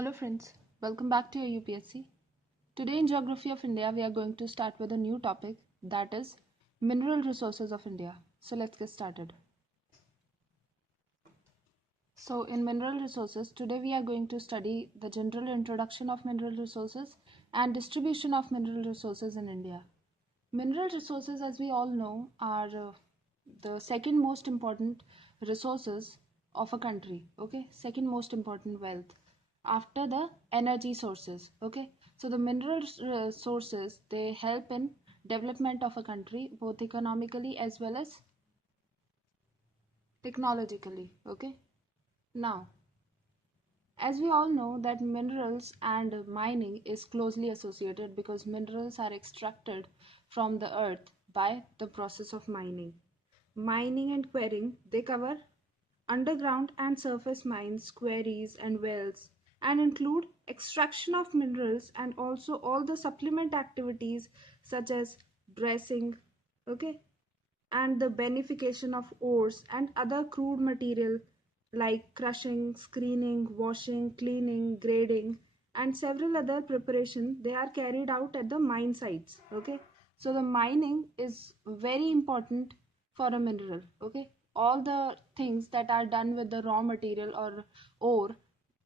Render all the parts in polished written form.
Hello friends, welcome back to your UPSC. Today in Geography of India, we are going to start with a new topic, that is mineral resources of India. So let's get started. So in mineral resources, today we are going to study the general introduction of mineral resources and distribution of mineral resources in India. Mineral resources, as we all know, are the second most important resources of a country. Okay, second most important wealth after the energy sources. Okay, so the mineral sources, they help in development of a country both economically as well as technologically. Okay, now as we all know that minerals and mining is closely associated because minerals are extracted from the earth by the process of mining. Mining and quarrying, they cover underground and surface mines, quarries and wells, and include extraction of minerals and also all the supplement activities such as dressing, okay, and the beneficiation of ores and other crude material like crushing, screening, washing, cleaning, grading, and several other preparation, they are carried out at the mine sites. Okay, so the mining is very important for a mineral. Okay, all the things that are done with the raw material or ore,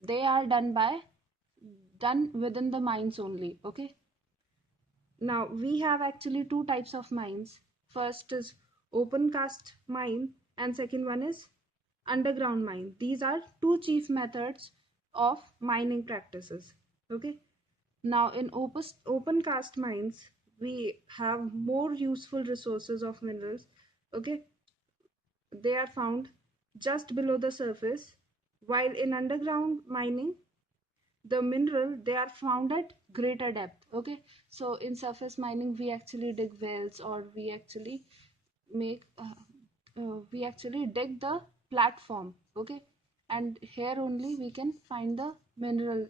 they are done within the mines only. Okay, now we have actually two types of mines. First is open cast mine and second one is underground mine. These are two chief methods of mining practices. Okay, now in open cast mines we have more useful resources of minerals. Okay, they are found just below the surface, while in underground mining the mineral, they are found at greater depth. Okay, so in surface mining we actually dig wells, or we actually dig the platform. Okay, and here only we can find the mineral,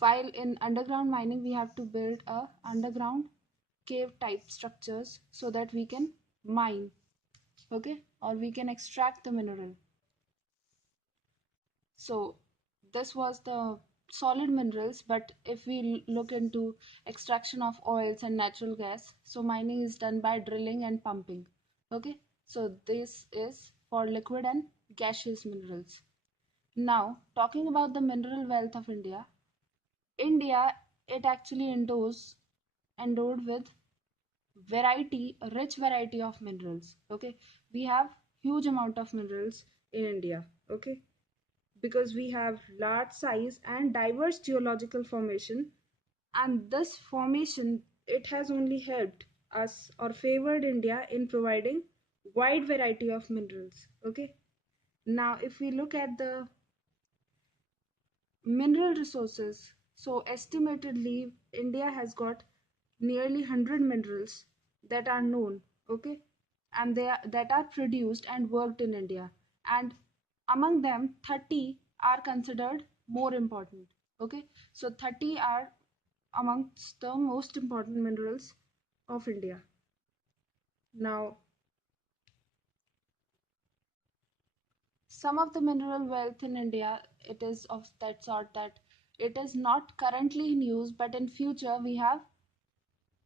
while in underground mining we have to build a underground cave type structures so that we can mine. Okay, or we can extract the mineral. So this was the solid minerals, but if we look into extraction of oils and natural gas, so mining is done by drilling and pumping. Okay, so this is for liquid and gaseous minerals. Now talking about the mineral wealth of India, it actually endowed with rich variety of minerals. Okay, we have huge amount of minerals in India. Okay, because we have large size and diverse geological formation, and this formation, it has only helped us or favored India in providing wide variety of minerals. Okay, now if we look at the mineral resources, so estimatedly India has got nearly 100 minerals that are known. Okay, and that are produced and worked in India, and among them 30 are considered more important. Okay, so 30 are amongst the most important minerals of India. Now some of the mineral wealth in India, it is of that sort that it is not currently in use, but in future we have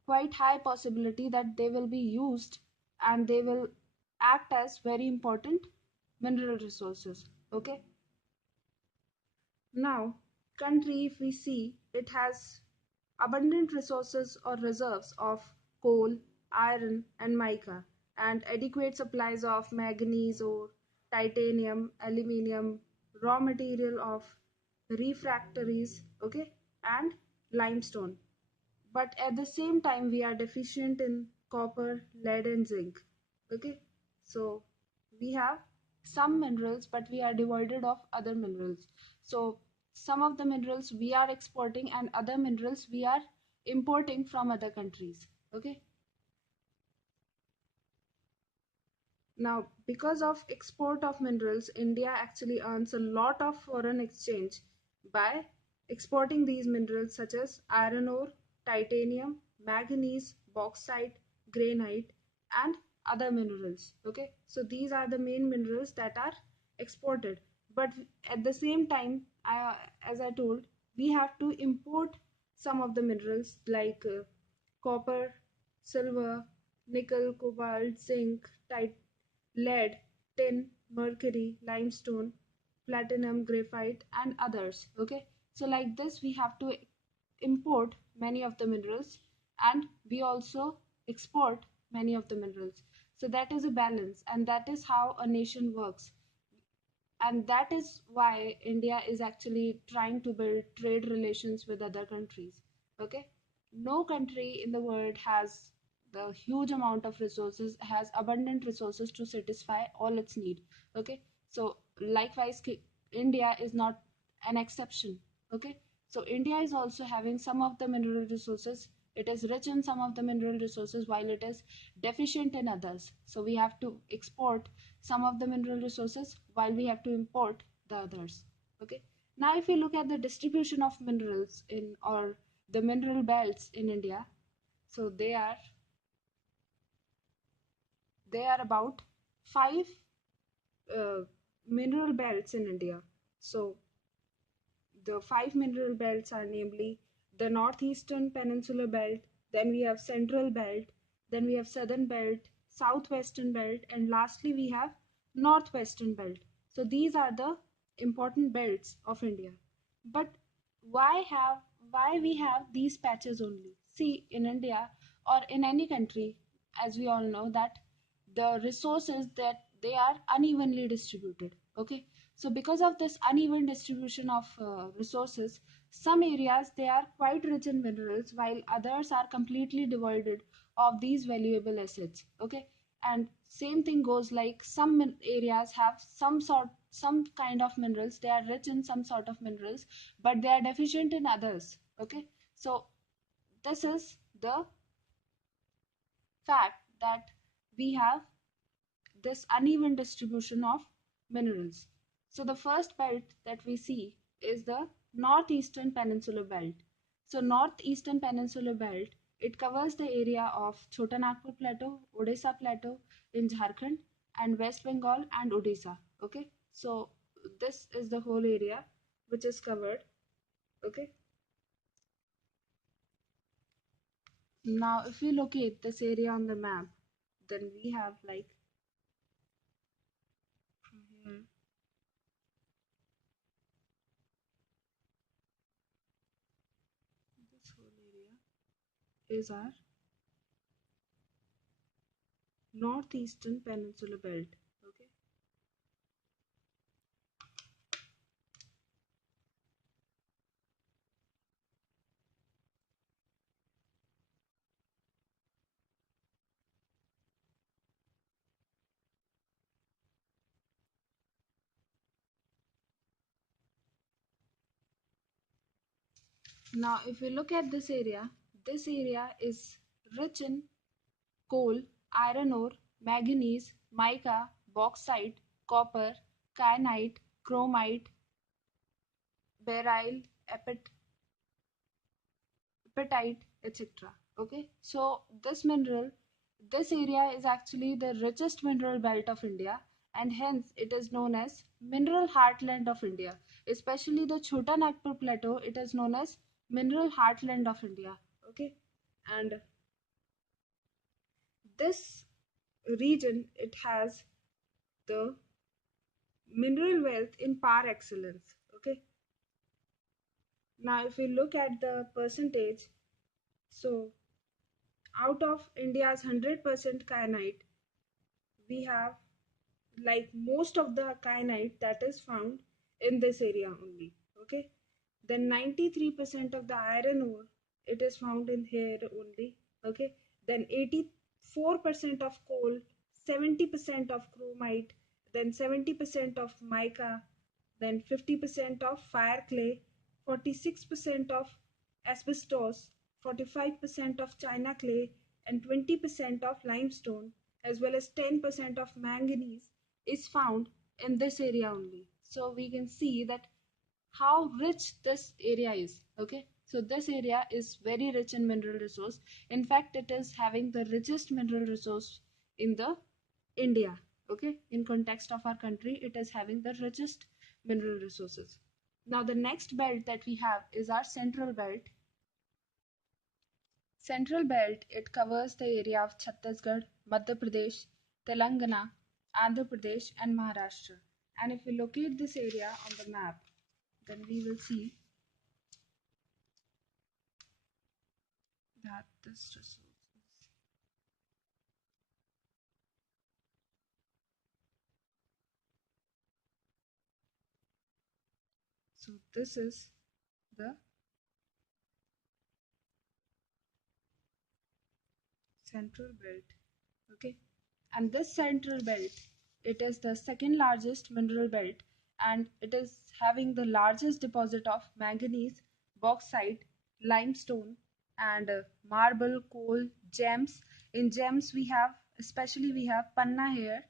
quite high possibility that they will be used and they will act as very important mineral resources. Okay, now country, if we see, it has abundant resources or reserves of coal, iron and mica, and adequate supplies of manganese ore, titanium, aluminium, raw material of refractories, okay, and limestone. But at the same time we are deficient in copper, lead and zinc. Okay, so we have some minerals but we are devoid of other minerals. So some of the minerals we are exporting and other minerals we are importing from other countries. Okay, now because of export of minerals, India actually earns a lot of foreign exchange by exporting these minerals such as iron ore, titanium, manganese, bauxite, granite and other minerals. Okay, so these are the main minerals that are exported, but at the same time I, as I told, we have to import some of the minerals like copper, silver, nickel, cobalt, zinc, lead, tin, mercury, limestone, platinum, graphite, and others. Okay, so like this, we have to import many of the minerals, and we also export many of the minerals. So that is a balance, and that is how a nation works. And that is why India is actually trying to build trade relations with other countries. Okay, no country in the world has the huge amount of resources, has abundant resources to satisfy all its need. Okay, so likewise India is not an exception. Okay, so India is also having some of the mineral resources. It is rich in some of the mineral resources while it is deficient in others, so we have to export some of the mineral resources while we have to import the others. Okay, now if you look at the distribution of minerals in, or the mineral belts in India, so they are about five uh, mineral belts in India. So the five mineral belts are namely the Northeastern Peninsula Belt, then we have Central Belt, then we have Southern Belt, Southwestern Belt, and lastly we have Northwestern Belt. So these are the important belts of India. But why have why we have these patches only? See, in India or in any country, as we all know that the resources that they are unevenly distributed. Okay, so because of this uneven distribution of resources, some areas they are quite rich in minerals while others are completely devoid of these valuable assets. Okay, and same thing goes like some areas have some kind of minerals, they are rich in some sort of minerals, but they are deficient in others. Okay, so this is the fact that we have this uneven distribution of minerals. So the first belt that we see is the Northeastern Peninsula Belt. So Northeastern Peninsula Belt, it covers the area of Chota Nagpur Plateau, Odisha Plateau in Jharkhand, and West Bengal and Odisha. Okay, so this is the whole area which is covered. Okay, now if we locate this area on the map, then we have like from here, this whole area is our Northeastern Peninsula Belt. Okay. Now, if we look at this area is rich in coal, iron ore, manganese, mica, bauxite, copper, kyanite, chromite, beryl, apatite, etc. Okay, so this area is actually the richest mineral belt of India, and hence it is known as mineral heartland of India. Especially the Chota Nagpur Plateau, it is known as mineral heartland of India. Okay, and this region it has the mineral wealth in par excellence. Okay, now if we look at the percentage, so out of India's 100% kyanite, we have like most of the kyanite that is found in this area only. Okay, then 93% of the iron ore it is found in here only. Okay, then 84% of coal, 70% of chromite, then 70% of mica, then 50% of fire clay, 46% of asbestos, 45% of china clay, and 20% of limestone, as well as 10% of manganese is found in this area only. So we can see that how rich this area is. Okay, so this area is very rich in mineral resource. In fact, it is having the richest mineral resource in the India. Okay, in context of our country, it is having the richest mineral resources. Now the next belt that we have is our central belt. Central belt, it covers the area of Chhattisgarh, Madhya Pradesh, Telangana, Andhra Pradesh and Maharashtra. And if we locate this area on the map, then we will see that this resource is, so this is the central belt. Okay, and this central belt, it is the second largest mineral belt, and it is having the largest deposit of manganese, bauxite, limestone, and marble, coal, gems. In gems we have, especially we have panna here,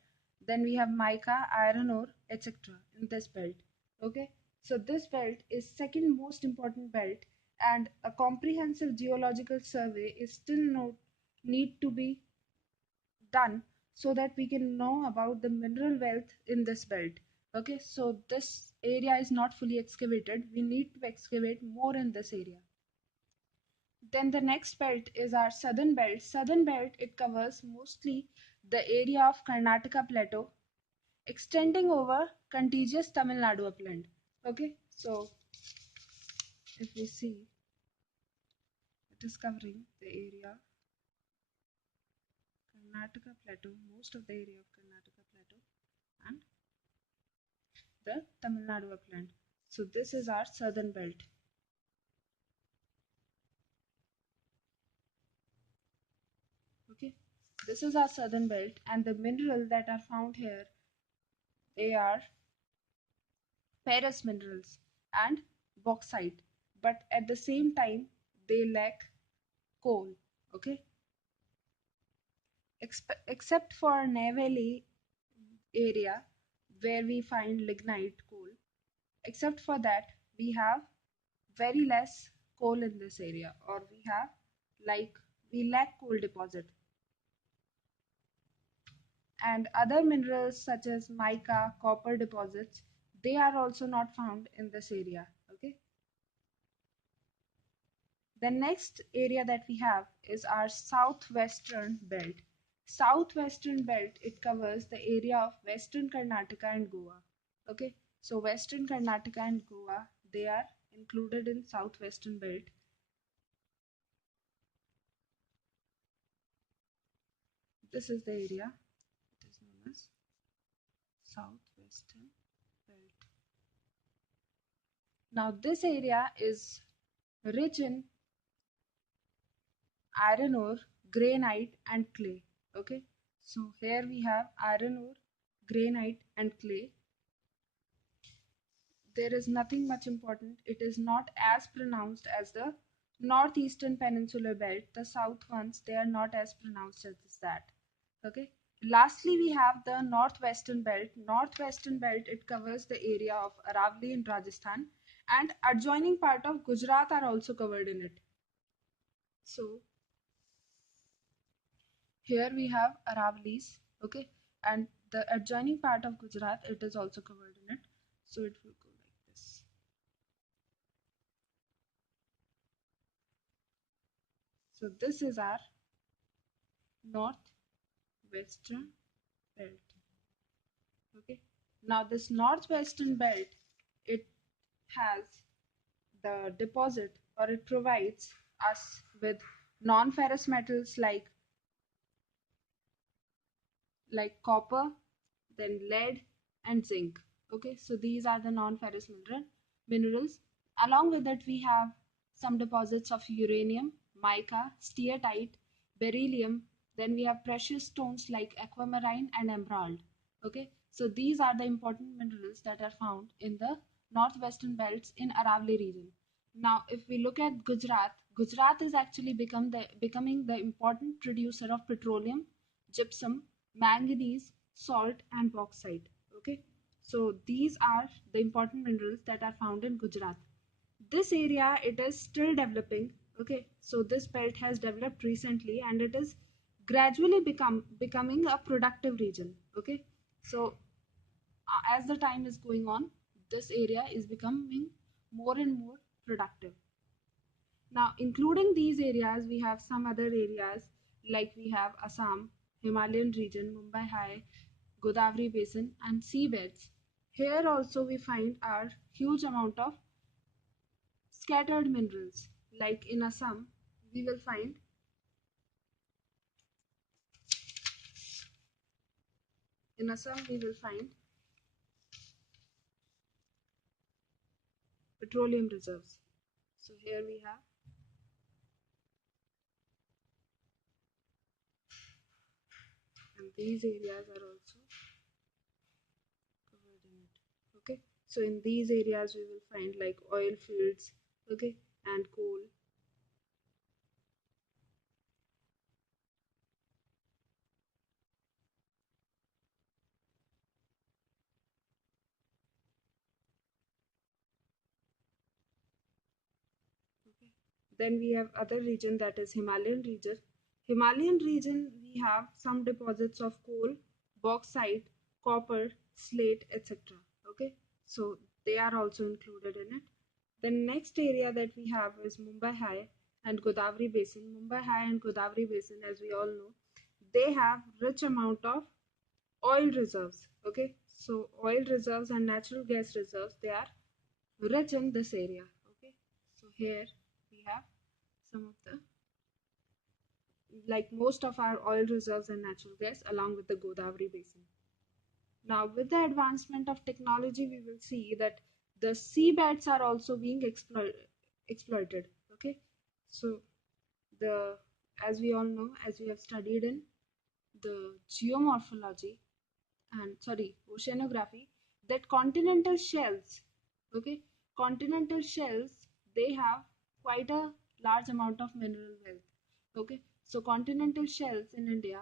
then we have mica, iron ore, etc. in this belt. Okay, so this belt is second most important belt, and a comprehensive geological survey is still not need to be done so that we can know about the mineral wealth in this belt. Okay, so this area is not fully excavated. We need to excavate more in this area. Then the next belt is our southern belt. Southern belt, it covers mostly the area of Karnataka plateau, extending over contiguous Tamil Nadu upland. Okay, so if we see, it is covering the area Karnataka plateau, most of the area of Karnataka plateau, and the Tamil Nadu upland. So this is our southern belt. Okay, this is our southern belt, and the minerals that are found here, they are ferrous minerals and bauxite, but at the same time they lack coal. Okay, except for Neyveli area where we find lignite coal. Except for that, we have very less coal in this area, or we have, like, we lack coal deposit. And other minerals such as mica, copper deposits, they are also not found in this area. Okay, the next area that we have is our southwestern belt. Southwestern belt, it covers the area of western Karnataka and Goa. Okay, so western Karnataka and Goa, they are included in southwestern belt. This is the area, it is known as southwestern belt. Now this area is rich in iron ore, granite and clay. Okay, so here we have iron ore, granite and clay. There is nothing much important. It is not as pronounced as the northeastern peninsular belt. The south ones, they are not as pronounced as that. Okay, lastly we have the northwestern belt. Northwestern belt, it covers the area of Aravali in Rajasthan, and adjoining part of Gujarat are also covered in it. So here we have Aravallis, okay, and the adjoining part of Gujarat, it is also covered in it. So it will go like this. So this is our northwestern belt. Okay. Now this northwestern belt, it has the deposit, or it provides us with non-ferrous metals like copper, then lead and zinc. Okay, so these are the non-ferrous minerals. Along with it, we have some deposits of uranium, mica, steatite, beryllium. Then we have precious stones like aquamarine and emerald. Okay, so these are the important minerals that are found in the northwestern belts in Aravali region. Now, if we look at Gujarat, Gujarat is actually becoming the important producer of petroleum, gypsum, manganese, salt, and bauxite. Okay, so these are the important minerals that are found in Gujarat. This area, it is still developing. Okay, so this belt has developed recently, and it is gradually becoming a productive region. Okay, so as the time is going on, this area is becoming more and more productive. Now, including these areas, we have some other areas like we have Assam, Himalayan region, Mumbai High, Godavari Basin, and seabeds. Here also we find our huge amount of scattered minerals. Like in Assam, we will find in Assam we will find petroleum reserves. So here we have, and these areas are also covered in it. Okay, so in these areas we will find like oil fields, okay, and coal. Okay. Then we have other region, that is Himalayan region. Himalayan region we have some deposits of coal, bauxite, copper, slate, etc. Okay, so they are also included in it. The next area that we have is Mumbai High and Godavari Basin. Mumbai High and Godavari Basin, as we all know, they have rich amount of oil reserves. Okay, so oil reserves and natural gas reserves, they are rich in this area. Okay, so here we have some of the, like most of our oil reserves and natural gas along with the Godavari basin. Now with the advancement of technology, we will see that the seabeds are also being exploited. Okay, so the, as we all know, as we have studied in the geomorphology and sorry oceanography, that continental shelves, okay, continental shelves, they have quite a large amount of mineral wealth. Okay, so continental shelves in India,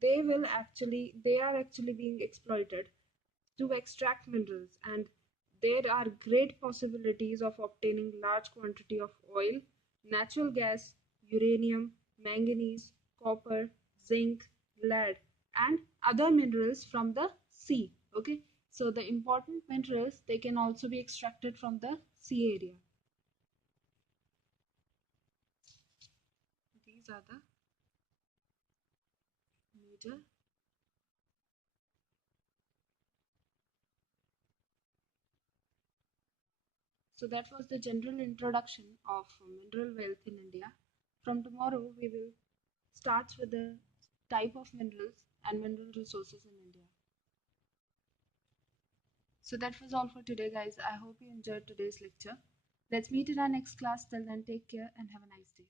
they are actually being exploited to extract minerals, and there are great possibilities of obtaining large quantity of oil, natural gas, uranium, manganese, copper, zinc, lead, and other minerals from the sea. Okay, so the important minerals, they can also be extracted from the sea area. These are the major. So that was the general introduction of mineral wealth in India. From tomorrow, we will start with the type of minerals and mineral resources in India. So that was all for today, guys. I hope you enjoyed today's lecture. Let's meet in our next class. Till then, take care and have a nice day.